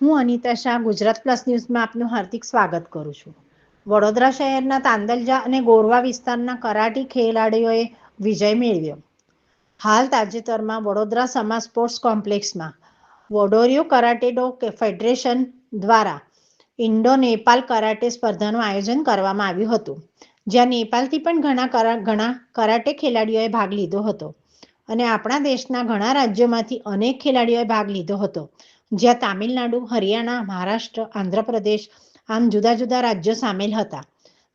હું અનિતા શાહ, ગુજરાત પ્લસ ન્યૂઝમાં આપનું હાર્દિક સ્વાગત કરું છું. વડોદરા શહેરના તાંદલજા અને ગોરવા વિસ્તારના કરાટી ખેલાડીઓએ વિજય મેળવ્યો. હાલ તાજેતરમાં વડોદરા સમા સ્પોર્ટ્સ કોમ્પ્લેક્સમાં વડોરિયો કરાટેડો ફેડરેશન દ્વારા ઇન્ડો નેપાલ કરાટે સ્પર્ધાનું આયોજન કરવામાં આવ્યું હતું, જ્યાં નેપાલથી પણ ઘણા ઘણા કરાટે ખેલાડીઓએ ભાગ લીધો હતો. અને આપણા દેશના ઘણા રાજ્યોમાંથી અનેક ખેલાડીઓએ ભાગ લીધો હતો. જ્યાં તામિલનાડુ, હરિયાણા, મહારાષ્ટ્ર, આંધ્રપ્રદેશ આમ જુદા જુદા રાજ્યો સામેલ હતા.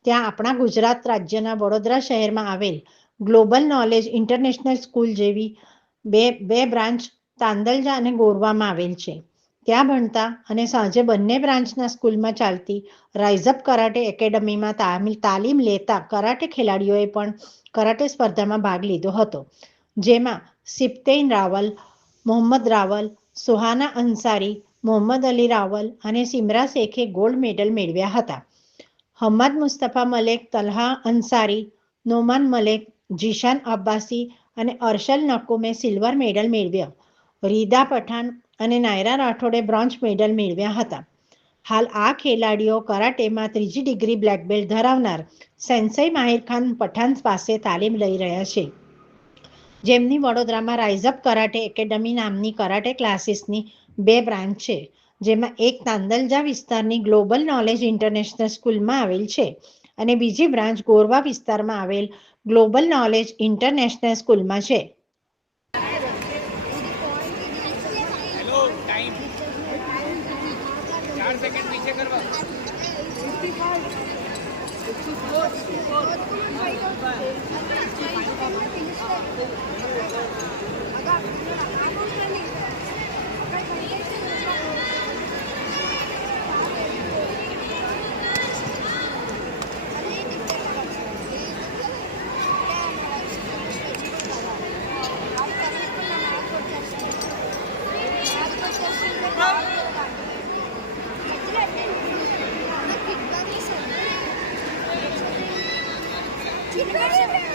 ત્યાં આપણા ગુજરાત રાજ્યના વડોદરા શહેરમાં આવેલ ગ્લોબલ નોલેજ ઇન્ટરનેશનલ સ્કૂલ જેવી બે બે બ્રાન્ચ તાંદલજા અને ગોરવામાં આવેલ છે. ત્યાં ભણતા અને સાંજે બંને બ્રાન્ચના સ્કૂલમાં ચાલતી રાઇઝઅપ કરાટે એકેડમીમાં તામિલ તાલીમ લેતા કરાટે ખેલાડીઓએ પણ કરાટે સ્પર્ધામાં ભાગ લીધો હતો. જેમાં સિપ્તેન રાવલ, મોહમ્મદ રાવલ સુહાના અંસારી, મોહમ્મદ અલી રાવલ અને સિમરા શેખે ગોલ્ડ મેડલ મેળવ્યા હતા. હમ્મદ મુસ્તફા મલેક, તલહા અંસારી, નોમાન મલેક, જીશાન અબ્બાસી અને અર્શલ નકુમે સિલ્વર મેડલ મેળવ્યો. રીદા પઠાણ અને નાયરા રાઠોડે બ્રોન્ઝ મેડલ મેળવ્યા હતા. હાલ આ ખેલાડીઓ કરાટેમાં ત્રીજી ડિગ્રી બ્લેક બેલ્ટ ધરાવનાર સેન્સઈ માહિર ખાન પઠાણ પાસે તાલીમ લઈ રહ્યા છે. જેમની વડોદરામાં રાઇઝઅપ કરાટે એકેડમી નામની કરાટે ક્લાસીસની બે બ્રાન્ચ છે. જેમાં એક તાંદલજા વિસ્તારની ગ્લોબલ નોલેજ ઇન્ટરનેશનલ સ્કૂલમાં આવેલ છે અને બીજી બ્રાન્ચ ગોરવા વિસ્તારમાં આવેલ ગ્લોબલ નોલેજ ઇન્ટરનેશનલ સ્કૂલમાં છે. સેકન્ડ નીચે Keep it